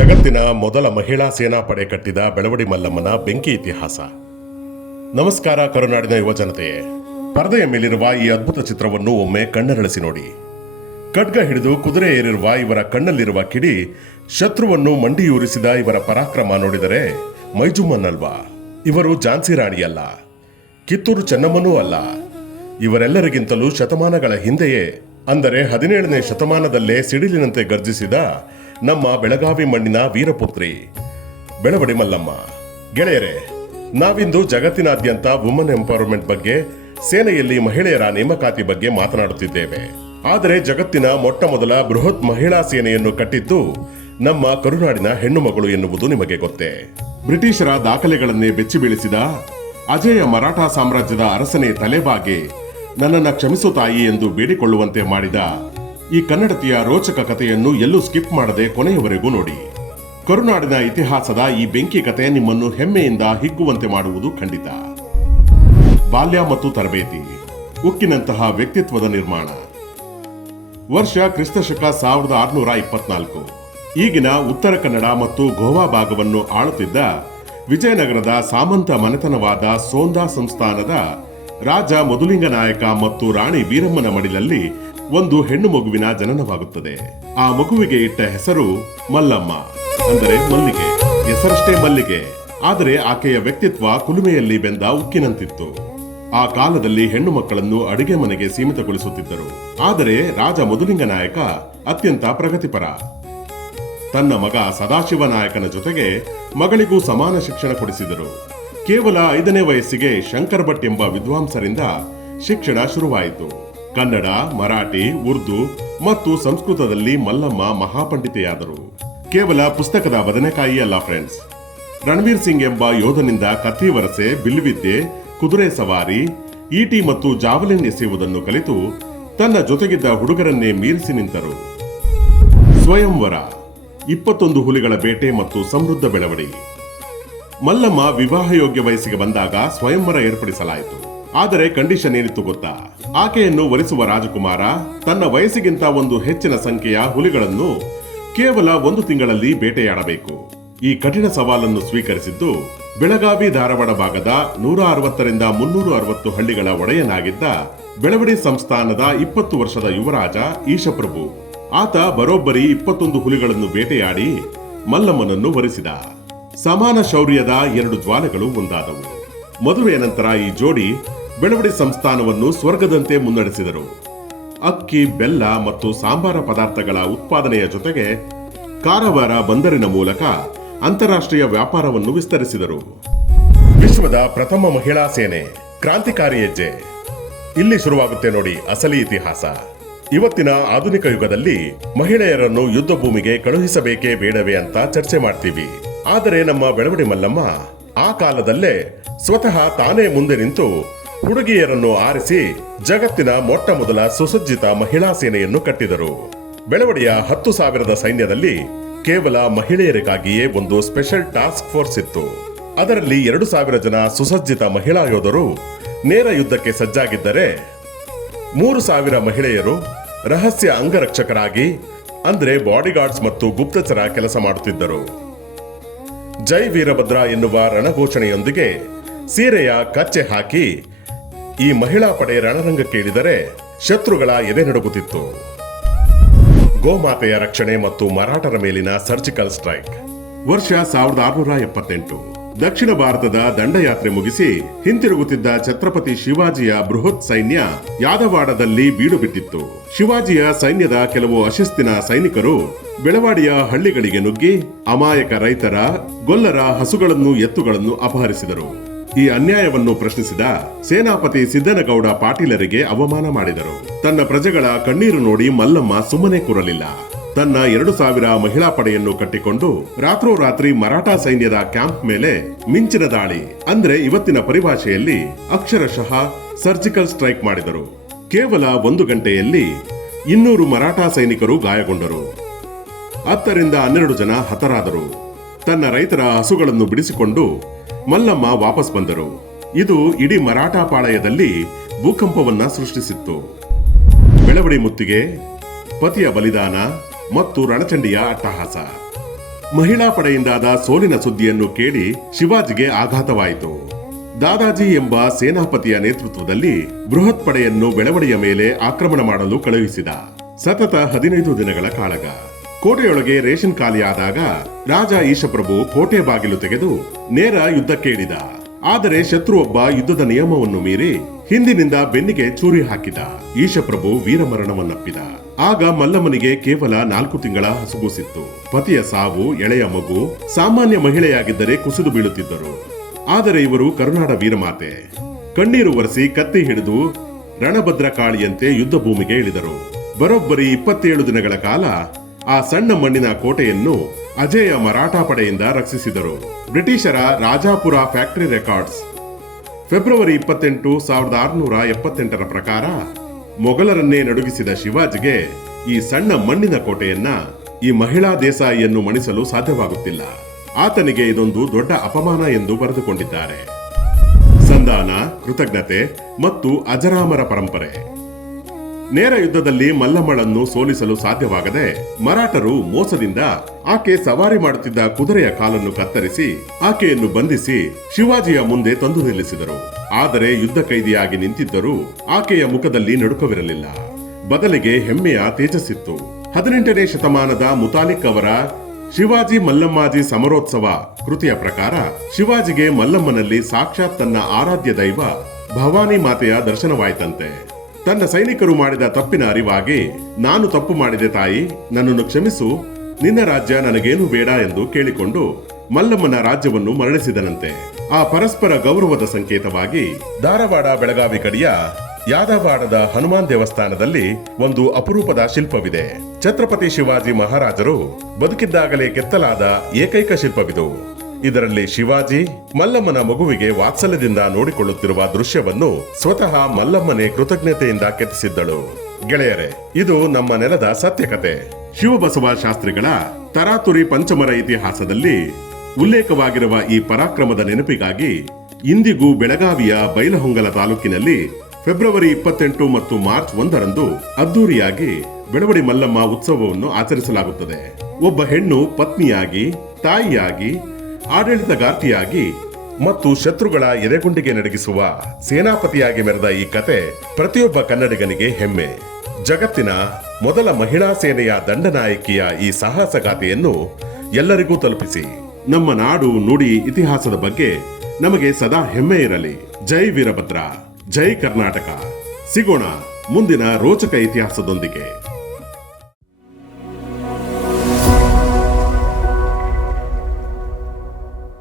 ಜಗತ್ತಿನ ಮೊದಲ ಮಹಿಳಾ ಸೇನಾಪಡೆ ಕಟ್ಟಿದ ಬೆಳವಡಿ ಮಲ್ಲಮ್ಮನ ಬೆಂಕಿ ಇತಿಹಾಸ. ನಮಸ್ಕಾರ ಕರುನಾಡಿನ ಯುವಜನತೆಯೇ, ಪರದೆಯ ಮೇಲಿರುವ ಈ ಅದ್ಭುತ ಚಿತ್ರವನ್ನು ಒಮ್ಮೆ ಕಣ್ಣರಳಿಸಿ ನೋಡಿ. ಖಡ್ಗ ಹಿಡಿದು ಕುದುರೆ ಏರಿರುವ ಇವರ ಕಣ್ಣಲ್ಲಿರುವ ಕಿಡಿ ಶತ್ರುವನ್ನು ಮಂಡಿಯೂರಿಸಿದ ಇವರ ಪರಾಕ್ರಮ ನೋಡಿದರೆ ಮೈಜುಮ್ಮನ್ನಲ್ವಾ. ಇವರು ಝಾನ್ಸಿ ರಾಣಿಯಲ್ಲ, ಕಿತ್ತೂರು ಚೆನ್ನಮ್ಮನೂ ಅಲ್ಲ. ಇವರೆಲ್ಲರಿಗಿಂತಲೂ ಶತಮಾನಗಳ ಹಿಂದೆಯೇ, ಅಂದರೆ 17ನೇ ಶತಮಾನದಲ್ಲೇ ಸಿಡಿಲಿನಂತೆ ಗರ್ಜಿಸಿದ ನಮ್ಮ ಬೆಳಗಾವಿ ಮಣ್ಣಿನ ವೀರಪುತ್ರಿ ಬೆಳವಡಿ ಮಲ್ಲಮ್ಮ. ಗೆಳೆಯರೇ, ನಾವಿಂದು ಜಗತ್ತಿನಾದ್ಯಂತ ವುಮನ್ ಎಂಪವರ್ಮೆಂಟ್ ಬಗ್ಗೆ, ಸೇನೆಯಲ್ಲಿ ಮಹಿಳೆಯರ ನೇಮಕಾತಿ ಬಗ್ಗೆ ಮಾತನಾಡುತ್ತಿದ್ದೇವೆ. ಆದರೆ ಜಗತ್ತಿನ ಮೊಟ್ಟ ಮೊದಲ ಬೃಹತ್ ಮಹಿಳಾ ಸೇನೆಯನ್ನು ಕಟ್ಟಿದ್ದು ನಮ್ಮ ಕರುನಾಡಿನ ಹೆಣ್ಣು ಮಗಳು ಎನ್ನುವುದು ನಿಮಗೆ ಗೊತ್ತೇ. ಬ್ರಿಟಿಷರ ದಾಖಲೆಗಳನ್ನೇ ಬೆಚ್ಚಿ ಬೀಳಿಸಿದ ಅಜೇಯ ಮರಾಠ ಸಾಮ್ರಾಜ್ಯದ ಅರಸನೇ ತಲೆಬಾಗಿ ನನ್ನನ್ನು ಕ್ಷಮಿಸು ತಾಯಿ ಎಂದು ಬೇಡಿಕೊಳ್ಳುವಂತೆ ಮಾಡಿದ ಈ ಕನ್ನಡತಿಯ ರೋಚಕ ಕಥೆಯನ್ನು ಎಲ್ಲೂ ಸ್ಕಿಪ್ ಮಾಡದೆ ಕೊನೆಯವರೆಗೂ ನೋಡಿ. ಕರುನಾಡಿನ ಇತಿಹಾಸದ ಈ ಬೆಂಕಿ ಕಥೆ ನಿಮ್ಮನ್ನು ಹೆಮ್ಮೆಯಿಂದ ಹಿಗ್ಗುವಂತೆ ಮಾಡುವುದು ಖಂಡಿತ. ಬಾಲ್ಯ ಮತ್ತು ತರಬೇತಿ, ಉಕ್ಕಿನಂತಹ ವ್ಯಕ್ತಿತ್ವದ ನಿರ್ಮಾಣ. ವರ್ಷ ಕ್ರಿಸ್ತಶಕ 1624. ಈಗಿನ ಉತ್ತರ ಕನ್ನಡ ಮತ್ತು ಗೋವಾ ಭಾಗವನ್ನು ಆಳುತ್ತಿದ್ದ ವಿಜಯನಗರದ ಸಾಮಂತ ಮನೆತನವಾದ ಸೋಂದಾ ಸಂಸ್ಥಾನದ ರಾಜ ಮಧುಲಿಂಗ ನಾಯಕ ಮತ್ತು ರಾಣಿ ವೀರಮ್ಮನ ಮಡಿಲಲ್ಲಿ ಒಂದು ಹೆಣ್ಣು ಮಗುವಿನ ಜನನವಾಗುತ್ತದೆ. ಆ ಮಗುವಿಗೆ ಇಟ್ಟ ಹೆಸರು ಮಲ್ಲಮ್ಮ, ಅಂದರೆ ಮಲ್ಲಿಗೆ. ಹೆಸರಷ್ಟೇ ಮಲ್ಲಿಗೆ, ಆದರೆ ಆಕೆಯ ವ್ಯಕ್ತಿತ್ವ ಕುಲುಮೆಯಲ್ಲಿ ಬೆಂದ ಉಕ್ಕಿನಂತಿತ್ತು. ಆ ಕಾಲದಲ್ಲಿ ಹೆಣ್ಣು ಮಕ್ಕಳನ್ನು ಅಡುಗೆ ಮನೆಗೆ ಸೀಮಿತಗೊಳಿಸುತ್ತಿದ್ದರು. ಆದರೆ ರಾಜ ಮಧುಲಿಂಗ ನಾಯಕ ಅತ್ಯಂತ ಪ್ರಗತಿಪರ. ತನ್ನ ಮಗ ಸದಾಶಿವ ನಾಯಕನ ಜೊತೆಗೆ ಮಗಳಿಗೂ ಸಮಾನ ಶಿಕ್ಷಣ ಕೊಡಿಸಿದರು. ಕೇವಲ 5ನೇ ವಯಸ್ಸಿಗೆ ಶಂಕರ್ ಭಟ್ ಎಂಬ ವಿದ್ವಾಂಸರಿಂದ ಶಿಕ್ಷಣ ಶುರುವಾಯಿತು. ಕನ್ನಡ, ಮರಾಠಿ, ಉರ್ದು ಮತ್ತು ಸಂಸ್ಕೃತದಲ್ಲಿ ಮಲ್ಲಮ್ಮ ಮಹಾಪಂಡಿತೆಯಾದರು. ಕೇವಲ ಪುಸ್ತಕದ ಬದನೆಕಾಯಿ ಅಲ್ಲ ಫ್ರೆಂಡ್ಸ್. ರಣವೀರ್ ಸಿಂಗ್ ಎಂಬ ಯೋಧನಿಂದ ಕತ್ತಿ ವರಸೆ, ಬಿಲ್ಲುವಿದ್ಯೆ, ಕುದುರೆ ಸವಾರಿ, ಈಟಿ ಮತ್ತು ಜಾವಲಿನ್ ಎಸೆಯುವುದನ್ನು ಕಲಿತು ತನ್ನ ಜೊತೆಗಿದ್ದ ಹುಡುಗರನ್ನೇ ಮೀರಿಸಿ ನಿಂತರು. ಸ್ವಯಂವರ, 21 ಹುಲಿಗಳ ಬೇಟೆ ಮತ್ತು ಸಮೃದ್ಧ ಬೆಳವಡಿ. ಮಲ್ಲಮ್ಮ ವಿವಾಹ ಯೋಗ್ಯ ವಯಸ್ಸಿಗೆ ಬಂದಾಗ ಸ್ವಯಂವರ ಏರ್ಪಡಿಸಲಾಯಿತು. ಆದರೆ ಕಂಡೀಷನ್ ಏನಿತ್ತು ಗೊತ್ತಾ? ಆಕೆಯನ್ನು ವರಿಸುವ ರಾಜಕುಮಾರ ತನ್ನ ವಯಸ್ಸಿಗಿಂತ ಒಂದು ಹೆಚ್ಚಿನ ಸಂಖ್ಯೆಯ ಹುಲಿಗಳನ್ನು ಕೇವಲ 1 ತಿಂಗಳಲ್ಲಿ ಬೇಟೆಯಾಡಬೇಕು. ಈ ಕಠಿಣ ಸವಾಲನ್ನು ಸ್ವೀಕರಿಸಿದ್ದು ಬೆಳಗಾವಿ ಧಾರವಾಡ ಭಾಗದ 160ರಿಂದ 360 ಹಳ್ಳಿಗಳ ಒಡೆಯನಾಗಿದ್ದ ಬೆಳವಡಿ ಸಂಸ್ಥಾನದ 20 ವರ್ಷದ ಯುವರಾಜ ಈಶಪ್ರಭು. ಆತ ಬರೋಬ್ಬರಿ 21 ಹುಲಿಗಳನ್ನು ಬೇಟೆಯಾಡಿ ಮಲ್ಲಮ್ಮನನ್ನು ವರಿಸಿದ. ಸಮಾನ ಶೌರ್ಯದ 2 ಜ್ವಾಲೆಗಳು ಒಂದಾದವು. ಮದುವೆಯ ನಂತರ ಈ ಜೋಡಿ ಬೆಳವಡಿ ಸಂಸ್ಥಾನವನ್ನು ಸ್ವರ್ಗದಂತೆ ಮುನ್ನಡೆಸಿದರು. ಅಕ್ಕಿ, ಬೆಲ್ಲ ಮತ್ತು ಸಾಂಬಾರ ಪದಾರ್ಥಗಳ ಉತ್ಪಾದನೆಯ ಜೊತೆಗೆ ಕಾರವಾರ ಬಂದರಿನ ಮೂಲಕ ಅಂತಾರಾಷ್ಟ್ರೀಯ ವ್ಯಾಪಾರವನ್ನು ವಿಸ್ತರಿಸಿದರು. ವಿಶ್ವದ ಪ್ರಥಮ ಮಹಿಳಾ ಸೇನೆ, ಕ್ರಾಂತಿಕಾರಿ ಹೆಜ್ಜೆ. ಇಲ್ಲಿ ಶುರುವಾಗುತ್ತೆ ನೋಡಿ ಅಸಲಿ ಇತಿಹಾಸ. ಇವತ್ತಿನ ಆಧುನಿಕ ಯುಗದಲ್ಲಿ ಮಹಿಳೆಯರನ್ನು ಯುದ್ಧ ಭೂಮಿಗೆ ಕಳುಹಿಸಬೇಕೇ ಬೇಡವೇ ಅಂತ ಚರ್ಚೆ ಮಾಡ್ತೀವಿ. ಆದರೆ ನಮ್ಮ ಬೆಳವಡಿ ಮಲ್ಲಮ್ಮ ಆ ಕಾಲದಲ್ಲೇ ಸ್ವತಃ ತಾನೇ ಮುಂದೆ ನಿಂತು ಹುಡುಗಿಯರನ್ನು ಆರಿಸಿ ಜಗತ್ತಿನ ಮೊಟ್ಟ ಮೊದಲ ಸುಸಜ್ಜಿತ ಮಹಿಳಾ ಸೇನೆಯನ್ನು ಕಟ್ಟಿದರು. ಬೆಳವಡಿಯ 10,000 ಸೈನ್ಯದಲ್ಲಿ ಕೇವಲ ಮಹಿಳೆಯರಿಗಾಗಿಯೇ ಒಂದು ಸ್ಪೆಷಲ್ ಟಾಸ್ಕ್ ಫೋರ್ಸ್ ಇತ್ತು. ಅದರಲ್ಲಿ 2,000 ಜನ ಸುಸಜ್ಜಿತ ಮಹಿಳಾ ಯೋಧರು ನೇರ ಯುದ್ಧಕ್ಕೆ ಸಜ್ಜಾಗಿದ್ದರೆ 3,000 ಮಹಿಳೆಯರು ರಹಸ್ಯ ಅಂಗರಕ್ಷಕರಾಗಿ, ಅಂದ್ರೆ ಬಾಡಿಗಾರ್ಡ್ಸ್ ಮತ್ತು ಗುಪ್ತಚರ ಕೆಲಸ ಮಾಡುತ್ತಿದ್ದರು. ಜೈ ವೀರಭದ್ರ ಎನ್ನುವ ರಣಘೋಷಣೆಯೊಂದಿಗೆ ಸೀರೆಯ ಕಚ್ಚೆ ಹಾಕಿ ಈ ಮಹಿಳಾ ಪಡೆ ರಣರಂಗಕ್ಕೆ ಇಳಿದರೆ ಶತ್ರುಗಳ ಎದೆ ನಡುಗುತ್ತಿತ್ತು. ಗೋಮಾತೆಯ ರಕ್ಷಣೆ ಮತ್ತು ಮರಾಠರ ಮೇಲಿನ ಸರ್ಜಿಕಲ್ ಸ್ಟ್ರೈಕ್. ವರ್ಷ 1678. ದಕ್ಷಿಣ ಭಾರತದ ದಂಡಯಾತ್ರೆ ಮುಗಿಸಿ ಹಿಂತಿರುಗುತ್ತಿದ್ದ ಛತ್ರಪತಿ ಶಿವಾಜಿಯ ಬೃಹತ್ ಸೈನ್ಯ ಯಾದವಾಡದಲ್ಲಿ ಬೀಡು ಬಿಟ್ಟಿತ್ತು. ಶಿವಾಜಿಯ ಸೈನ್ಯದ ಕೆಲವು ಅಶಿಸ್ತಿನ ಸೈನಿಕರು ಬೆಳವಾಡಿಯ ಹಳ್ಳಿಗಳಿಗೆ ನುಗ್ಗಿ ಅಮಾಯಕ ರೈತರ, ಗೊಲ್ಲರ ಹಸುಗಳನ್ನು, ಎತ್ತುಗಳನ್ನು ಅಪಹರಿಸಿದರು. ಈ ಅನ್ಯಾಯವನ್ನು ಪ್ರಶ್ನಿಸಿದ ಸೇನಾಪತಿ ಸಿದ್ದನಗೌಡ ಪಾಟೀಲರಿಗೆ ಅವಮಾನ ಮಾಡಿದರು. ತನ್ನ ಪ್ರಜೆಗಳ ಕಣ್ಣೀರು ನೋಡಿ ಮಲ್ಲಮ್ಮ ಸುಮ್ಮನೆ ಕೂರಲಿಲ್ಲ. ತನ್ನ 2,000 ಮಹಿಳಾ ಪಡೆಯನ್ನು ಕಟ್ಟಿಕೊಂಡು ರಾತ್ರೋರಾತ್ರಿ ಮರಾಠ ಸೈನ್ಯದ ಕ್ಯಾಂಪ್ ಮೇಲೆ ಮಿಂಚಿನ ದಾಳಿ, ಅಂದ್ರೆ ಇವತ್ತಿನ ಪರಿಭಾಷೆಯಲ್ಲಿ ಅಕ್ಷರಶಃ ಸರ್ಜಿಕಲ್ ಸ್ಟ್ರೈಕ್ ಮಾಡಿದರು. ಕೇವಲ 1 ಗಂಟೆಯಲ್ಲಿ 200 ಮರಾಠ ಸೈನಿಕರು ಗಾಯಗೊಂಡರು. 10ರಿಂದ 12 ಜನ ಹತರಾದರು. ತನ್ನ ರೈತರ ಹಸುಗಳನ್ನು ಬಿಡಿಸಿಕೊಂಡು ಮಲ್ಲಮ್ಮ ವಾಪಸ್ ಬಂದರು. ಇದು ಇಡೀ ಮರಾಠ ಪಾಳಯದಲ್ಲಿ ಭೂಕಂಪವನ್ನ ಸೃಷ್ಟಿಸಿತ್ತು. ಬೆಳವಡಿ ಮುತ್ತಿಗೆ, ಪತಿಯ ಬಲಿದಾನ ಮತ್ತು ರಣಚಂಡಿಯ ಅಟ್ಟಹಾಸ. ಮಹಿಳಾ ಪಡೆಯಿಂದಾದ ಸೋಲಿನ ಸುದ್ದಿಯನ್ನು ಕೇಳಿ ಶಿವಾಜಿಗೆ ಆಘಾತವಾಯಿತು. ದಾದಾಜಿ ಎಂಬ ಸೇನಾಪತಿಯ ನೇತೃತ್ವದಲ್ಲಿ ಬೃಹತ್ ಪಡೆಯನ್ನು ಬೆಳವಡಿಯ ಮೇಲೆ ಆಕ್ರಮಣ ಮಾಡಲು ಕಳುಹಿಸಿದ. ಸತತ 15 ದಿನಗಳ ಕಾಳಗ. ಕೋಟೆಯೊಳಗೆ ರೇಷನ್ ಖಾಲಿಯಾದಾಗ ರಾಜ ಈಶಪ್ರಭು ಕೋಟೆ ಬಾಗಿಲು ತೆಗೆದು ನೇರ ಯುದ್ಧಕ್ಕೆ ಇಳಿದ. ಆದರೆ ಶತ್ರುವೊಬ್ಬ ಯುದ್ಧದ ನಿಯಮವನ್ನು ಮೀರಿ ಹಿಂದಿನಿಂದ ಬೆನ್ನಿಗೆ ಚೂರಿ ಹಾಕಿದ. ಈಶಪ್ರಭು ವೀರಮರಣವನ್ನಪ್ಪಿದ. ಆಗ ಮಲ್ಲಮ್ಮನಿಗೆ ಕೇವಲ 4 ತಿಂಗಳ ಹಸುಗೂಸಿತ್ತು. ಪತಿಯ ಸಾವು, ಎಳೆಯ ಮಗು. ಸಾಮಾನ್ಯ ಮಹಿಳೆಯಾಗಿದ್ದರೆ ಕುಸಿದು ಬೀಳುತ್ತಿದ್ದರು. ಆದರೆ ಇವರು ಕರುನಾಡ ವೀರಮಾತೆ. ಕಣ್ಣೀರು ಒರೆಸಿ ಕತ್ತಿ ಹಿಡಿದು ರಣಭದ್ರ ಕಾಳಿಯಂತೆ ಯುದ್ಧ ಭೂಮಿಗೆ ಇಳಿದರು. ಬರೋಬ್ಬರಿ 27 ದಿನಗಳ ಕಾಲ ಆ ಸಣ್ಣ ಮಣ್ಣಿನ ಕೋಟೆಯನ್ನು ಅಜೇಯ ಮರಾಠಾ ಪಡೆಯಿಂದ ರಕ್ಷಿಸಿದರು. ಬ್ರಿಟಿಷರ ರಾಜಾಪುರ ಫ್ಯಾಕ್ಟರಿ ರೆಕಾರ್ಡ್ಸ್ ಫೆಬ್ರವರಿ 28, 1678 ಪ್ರಕಾರ ಮೊಘಲರನ್ನೇ ನಡುಗಿಸಿದ ಶಿವಾಜಿಗೆ ಈ ಸಣ್ಣ ಮಣ್ಣಿನ ಕೋಟೆಯನ್ನ, ಈ ಮಹಿಳಾ ದೇಸಾಯಿಯನ್ನು ಮಣಿಸಲು ಸಾಧ್ಯವಾಗುತ್ತಿಲ್ಲ. ಆತನಿಗೆ ಇದೊಂದು ದೊಡ್ಡ ಅಪಮಾನ ಎಂದು ಬರೆದುಕೊಂಡಿದ್ದಾರೆ. ಸಂಧಾನ, ಕೃತಜ್ಞತೆ ಮತ್ತು ಅಜರಾಮರ ಪರಂಪರೆ. ನೇರ ಯುದ್ಧದಲ್ಲಿ ಮಲ್ಲಮ್ಮಳನ್ನು ಸೋಲಿಸಲು ಸಾಧ್ಯವಾಗದೆ ಮರಾಠರು ಮೋಸದಿಂದ ಆಕೆ ಸವಾರಿ ಮಾಡುತ್ತಿದ್ದ ಕುದುರೆಯ ಕಾಲನ್ನು ಕತ್ತರಿಸಿ ಆಕೆಯನ್ನು ಬಂಧಿಸಿ ಶಿವಾಜಿಯ ಮುಂದೆ ತಂದು ನಿಲ್ಲಿಸಿದರು. ಆದರೆ ಯುದ್ಧ ಕೈದಿಯಾಗಿ ನಿಂತಿದ್ದರೂ ಆಕೆಯ ಮುಖದಲ್ಲಿ ನಡುಕವಿರಲಿಲ್ಲ. ಬದಲಿಗೆ ಹೆಮ್ಮೆಯ ತೇಜಸ್ಸಿತ್ತು. 18ನೇ ಶತಮಾನದ ಮುತಾಲಿಕ್ ಅವರ ಶಿವಾಜಿ ಮಲ್ಲಮ್ಮಾಜಿ ಸಮರೋತ್ಸವ ಕೃತಿಯ ಪ್ರಕಾರ ಶಿವಾಜಿಗೆ ಮಲ್ಲಮ್ಮನಲ್ಲಿ ಸಾಕ್ಷಾತ್ ತನ್ನ ಆರಾಧ್ಯ ದೈವ ಭವಾನಿ ಮಾತೆಯ ದರ್ಶನವಾಯಿತಂತೆ. ತನ್ನ ಸೈನಿಕರು ಮಾಡಿದ ತಪ್ಪಿನ ಅರಿವಾಗಿ, ನಾನು ತಪ್ಪು ಮಾಡಿದೆ ತಾಯಿ, ನನ್ನನ್ನು ಕ್ಷಮಿಸು, ನಿನ್ನ ರಾಜ್ಯ ನನಗೇನು ಬೇಡ ಎಂದು ಕೇಳಿಕೊಂಡು ಮಲ್ಲಮ್ಮನ ರಾಜ್ಯವನ್ನು ಮರಳಿಸಿದನಂತೆ. ಆ ಪರಸ್ಪರ ಗೌರವದ ಸಂಕೇತವಾಗಿ ಧಾರವಾಡ ಬೆಳಗಾವಿ ಕಡೆಯ ಯಾದವಾಡದ ಹನುಮಾನ್ ದೇವಸ್ಥಾನದಲ್ಲಿ ಒಂದು ಅಪರೂಪದ ಶಿಲ್ಪವಿದೆ. ಛತ್ರಪತಿ ಶಿವಾಜಿ ಮಹಾರಾಜರು ಬದುಕಿದ್ದಾಗಲೇ ಕೆತ್ತಲಾದ ಏಕೈಕ ಶಿಲ್ಪವಿದು. ಇದರಲ್ಲಿ ಶಿವಾಜಿ ಮಲ್ಲಮ್ಮನ ಮಗುವಿಗೆ ವಾತ್ಸಲ್ಯದಿಂದ ನೋಡಿಕೊಳ್ಳುತ್ತಿರುವ ದೃಶ್ಯವನ್ನು ಸ್ವತಃ ಮಲ್ಲಮ್ಮನೇ ಕೃತಜ್ಞತೆಯಿಂದ ಕೆತ್ತಿಸಿದ್ದಳು. ಗೆಳೆಯರೆ, ಇದು ನಮ್ಮ ನೆಲದ ಸತ್ಯಕತೆ. ಶಿವಬಸವ ಶಾಸ್ತ್ರಿಗಳ ತರಾತುರಿ ಪಂಚಮರ ಇತಿಹಾಸದಲ್ಲಿ ಉಲ್ಲೇಖವಾಗಿರುವ ಈ ಪರಾಕ್ರಮದ ನೆನಪಿಗಾಗಿ ಇಂದಿಗೂ ಬೆಳಗಾವಿಯ ಬೈಲಹೊಂಗಲ ತಾಲೂಕಿನಲ್ಲಿ ಫೆಬ್ರವರಿ 28 ಮತ್ತು ಮಾರ್ಚ್ 1ರಂದು ಅದ್ದೂರಿಯಾಗಿ ಬೆಳವಡಿ ಮಲ್ಲಮ್ಮ ಉತ್ಸವವನ್ನು ಆಚರಿಸಲಾಗುತ್ತದೆ. ಒಬ್ಬ ಹೆಣ್ಣು ಪತ್ನಿಯಾಗಿ, ತಾಯಿಯಾಗಿ, ಆಡಳಿತಗಾರ್ತಿಯಾಗಿ ಮತ್ತು ಶತ್ರುಗಳ ಎದೆಗುಂಡಿಗೆ ನಡಗಿಸುವ ಸೇನಾಪತಿಯಾಗಿ ಮೆರೆದ ಈ ಕತೆ ಪ್ರತಿಯೊಬ್ಬ ಕನ್ನಡಿಗನಿಗೆ ಹೆಮ್ಮೆ. ಜಗತ್ತಿನ ಮೊದಲ ಮಹಿಳಾ ಸೇನೆಯ ದಂಡನಾಯಕಿಯ ಈ ಸಾಹಸಗಾಥೆಯನ್ನು ಎಲ್ಲರಿಗೂ ತಲುಪಿಸಿ. ನಮ್ಮ ನಾಡು, ನುಡಿ, ಇತಿಹಾಸದ ಬಗ್ಗೆ ನಮಗೆ ಸದಾ ಹೆಮ್ಮೆ ಇರಲಿ. ಜೈ ವೀರಭದ್ರ, ಜೈ ಕರ್ನಾಟಕ. ಸಿಗೋಣ ಮುಂದಿನ ರೋಚಕ ಇತಿಹಾಸದೊಂದಿಗೆ.